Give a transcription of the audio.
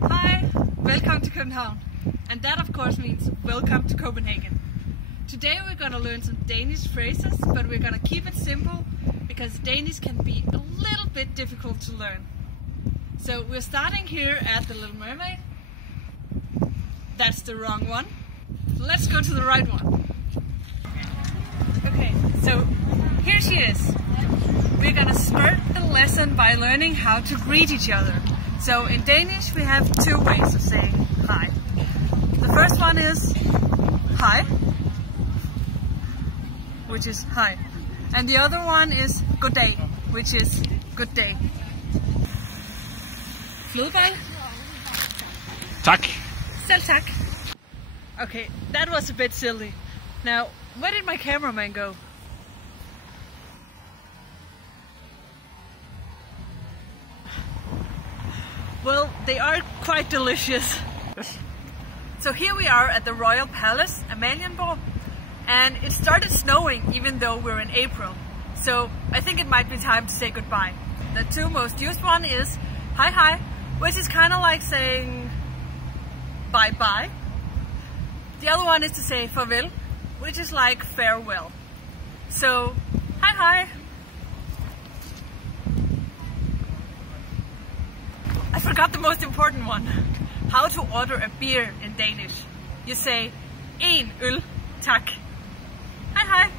Hi, welcome to København. And that of course means welcome to Copenhagen. Today we're gonna learn some Danish phrases, but we're gonna keep it simple because Danish can be a little bit difficult to learn. So we're starting here at the Little Mermaid. That's the wrong one. Let's go to the right one. Okay, so here she is. We're gonna start the lesson by learning how to greet each other. So in Danish we have two ways of saying hi. The first one is hi, which is hi. And the other one is goddag, which is good day. Flødebolle? Tak. Selv tak. Okay, that was a bit silly. Now, where did my cameraman go? Well, they are quite delicious. So here we are at the Royal Palace, Amalienborg, and it started snowing even though we're in April. So I think it might be time to say goodbye. The two most used one is hi hi, which is kind of like saying bye bye. The other one is to say farvel, which is like farewell. So hi hi. I forgot the most important one. How to order a beer in Danish. You say en øl, tak. Hi hi.